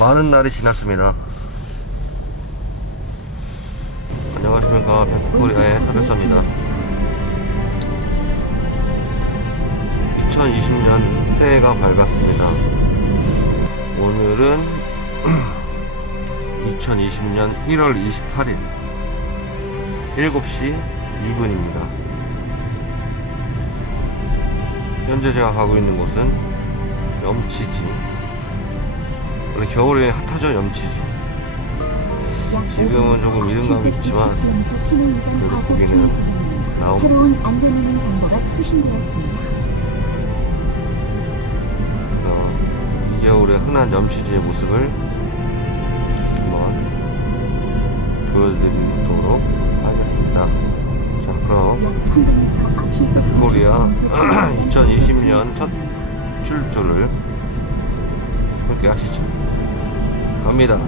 많은 날이 지났습니다. 안녕하십니까 벤스코리아의 서백사입니다. 2020년 새해가 밝았습니다. 오늘은 2020년 1월 28일 7시 2분입니다. 현재 제가 가고 있는 곳은 염치지. 원래 겨울에 핫하죠, 염치지. 지금은 조금 이른 감이 있지만 그래도 거기는 나오고 새로운 안전운행 정보가 수신되었습니다. 이 겨울의 흔한 염치지의 모습을 한번 보여드리도록 하겠습니다. 자, 그럼 약 300m 앞 시속 벤스코리아 60km 2020년 첫 출조를 함께 하시죠. 갑니다.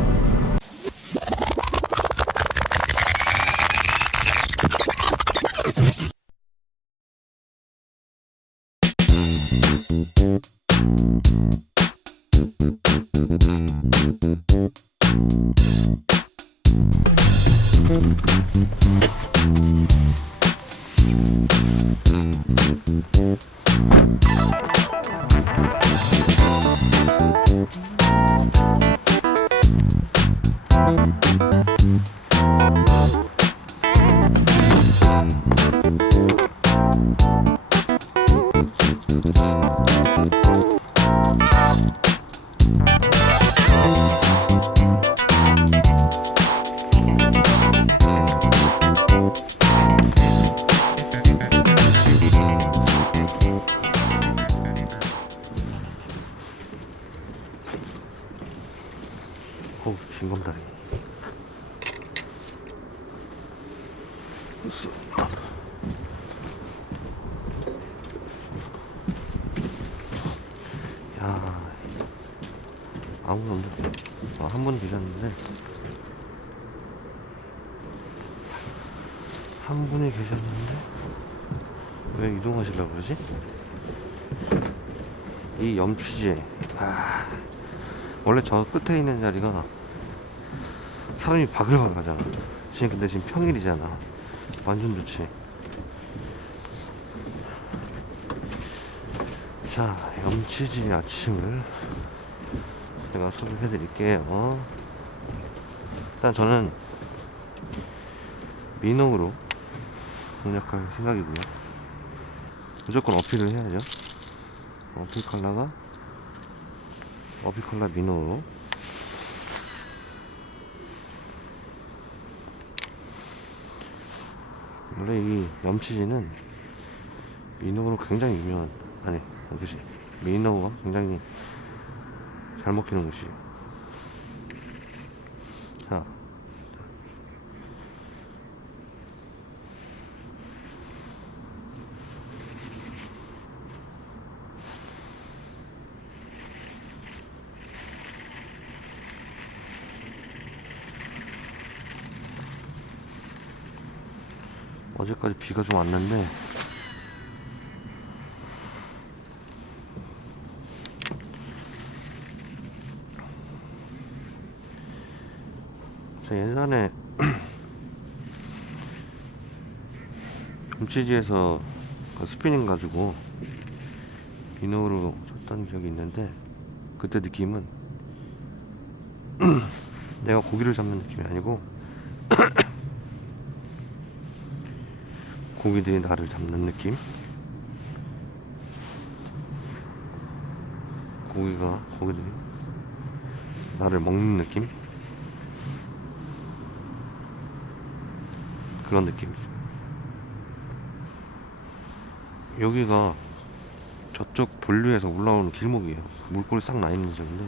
계셨는데, 왜 이동하시려고 그러지? 이 염치지. 아, 원래 저 끝에 있는 자리가 사람이 바글바글 하잖아. 지금 근데 지금 평일이잖아. 완전 좋지. 자, 염치지 아침을 제가 소개해 드릴게요. 일단 저는 민호로 공략할 생각이고요. 무조건 어필을 해야죠. 어필 컬러가 어필 컬러 민호로 원래 이 염치지는 민호로 굉장히 유명한 아니 그지 민호가 굉장히 잘 먹히는 곳이 자 어제까지 비가 좀 왔는데. 저 예전에 금치지에서 그 스피닝 가지고 비너로 쳤던 기억이 있는데 그때 느낌은 내가 고기를 잡는 느낌이 아니고 고기들이 나를 잡는 느낌? 고기가 고기들이 나를 먹는 느낌? 그런 느낌이죠. 여기가 저쪽 본류에서 올라오는 길목이에요. 물골이 싹 나 있는 지점인데.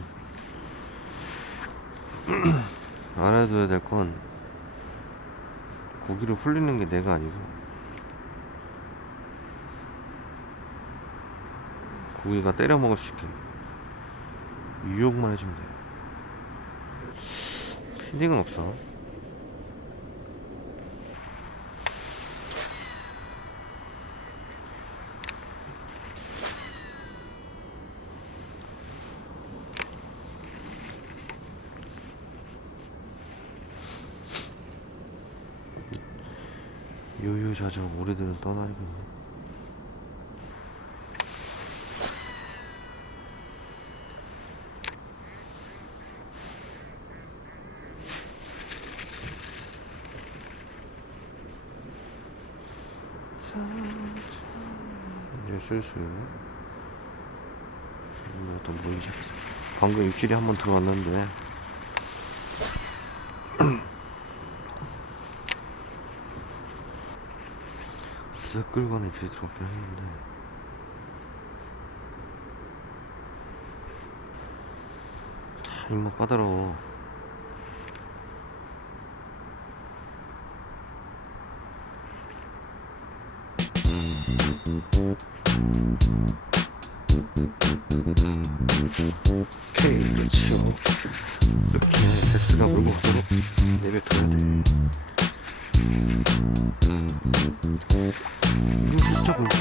알아둬야 될 건 고기를 훌리는 게 내가 아니고 고기가 때려 먹을 수 있게 유혹만 해주면 돼요. 필링은 없어. 유유자적 우리들은 떠나리고 있네 슬슬 오늘 또 보이지? 방금 입질이 한 번 들어왔는데. 쓱 끌고는 입질이 들어왔긴 했는데. 참 입맛 까다로워 오케이 그렇죠. 이렇게 데스가 물고 가도록 내뱉어야 돼. 이거 진짜 물고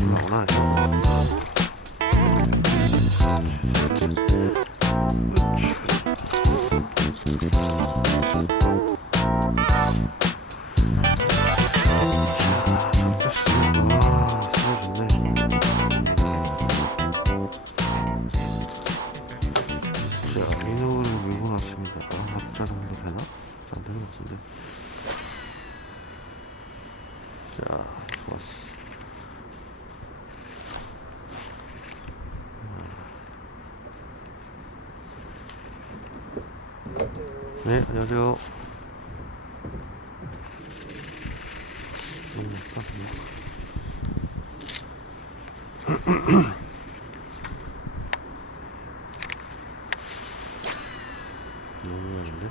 올라오나 와, Thank you. 네, 안녕하세요. 너무 맛있다. 너무 많은데?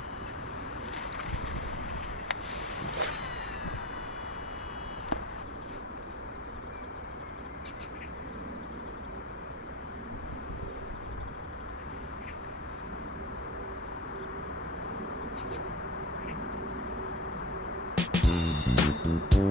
갑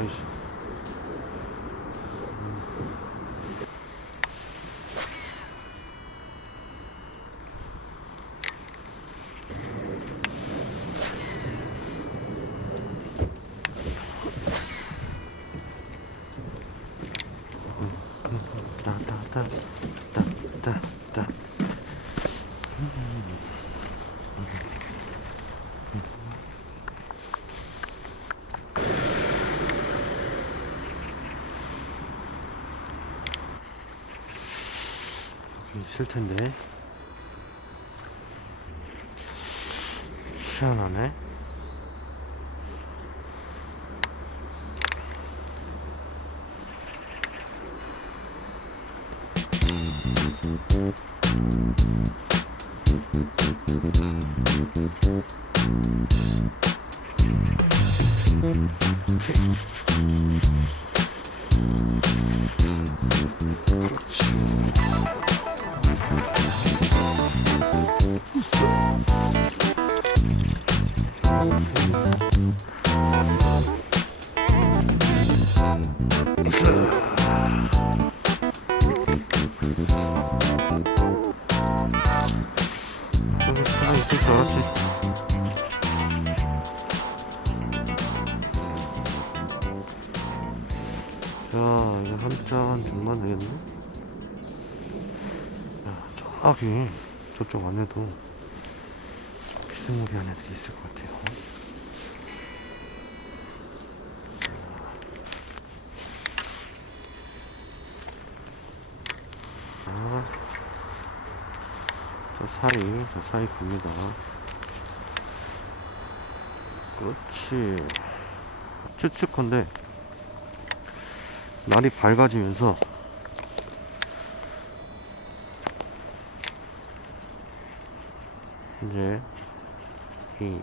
noise. 싫텐데. 희한하네 자 이거 한장 한 6만 되겠네? 야 저기 저쪽 안에도 비스무리한 애들이 있을 것 같아요. 자, 저 사이 저 사이 갑니다. 그렇지. 추측컨대 날이 밝아지면서 이제 이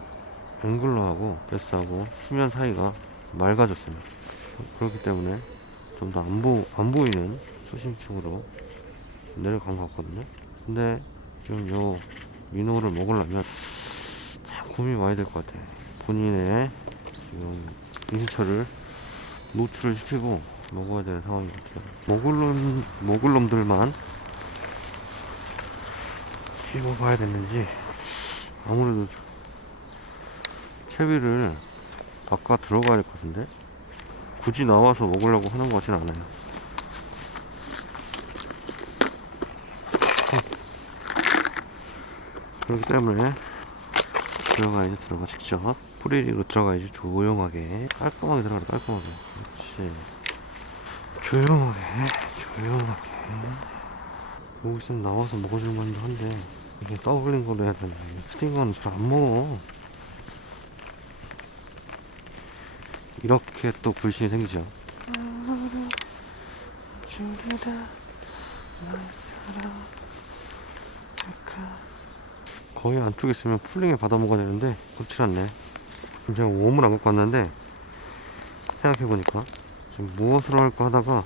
앵글러하고 베스하고 수면 사이가 맑아졌습니다. 그렇기 때문에 좀 더 안 보, 안 보이는 수심층으로 내려간 것 같거든요. 근데 지금 요 민호를 먹으려면 참 고민이 많이 될 것 같아. 본인의 지금 인수처를 노출을 시키고 먹어야 되는 상황인 것 같아요. 먹을 놈, 먹을 놈들만 씹어봐야 되는지 아무래도 채비를 바꿔 들어가야 될 것 같은데? 굳이 나와서 먹으려고 하는 것 같진 않아요. 그렇기 때문에 들어가야지 들어가 직접. 프리리로 들어가야지 조용하게. 깔끔하게 들어가라 깔끔하게. 그렇지 조용하게 조용하게. 여기 있으면 나와서 먹어줄 만도 한데 이게 더블링 걸로 해야 되나? 스팅어는 잘 안 먹어. 이렇게 또 불신이 생기죠. 거의 안쪽에 있으면 풀링에 받아 먹어야 되는데 그렇지 않네. 지금 제가 웜을 안 갖고 왔는데 생각해보니까 지금 무엇으로 할까 하다가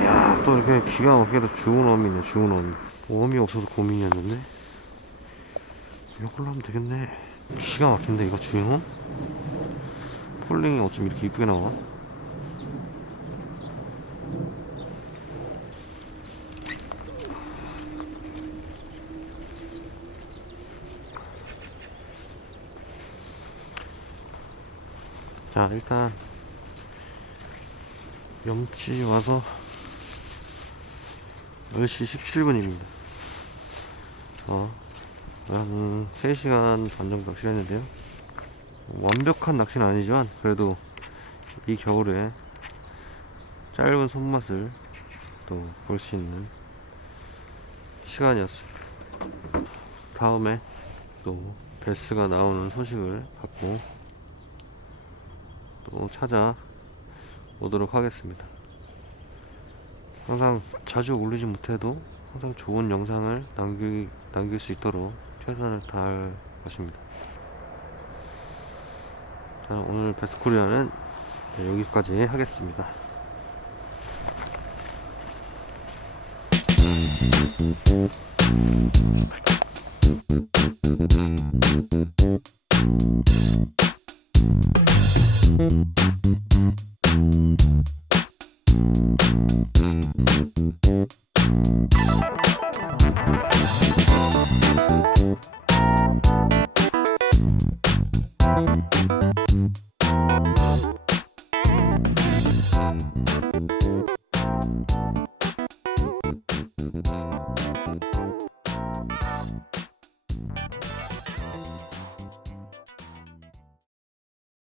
이야 또 이렇게 기가 막히게도 주운 웜이네 주운 웜. 웜이 없어서 고민이었는데 이걸로 하면 되겠네. 기가 막힌데 이거 주인홈? 폴링이 어쩜 이렇게 이쁘게 나와 자 일단 염치 와서 10시 17분입니다. 어, 한 3시간 반 정도 낚시를 했는데요. 완벽한 낚시는 아니지만 그래도 이 겨울에 짧은 손맛을 또 볼 수 있는 시간이었습니다. 다음에 또 베스가 나오는 소식을 받고 또 찾아 오도록 하겠습니다. 항상 자주 올리지 못해도 항상 좋은 영상을 남기, 남길 수 있도록 최선을 다할 것입니다. 자, 오늘 베스코리아는 네, 여기까지 하겠습니다. Thank you.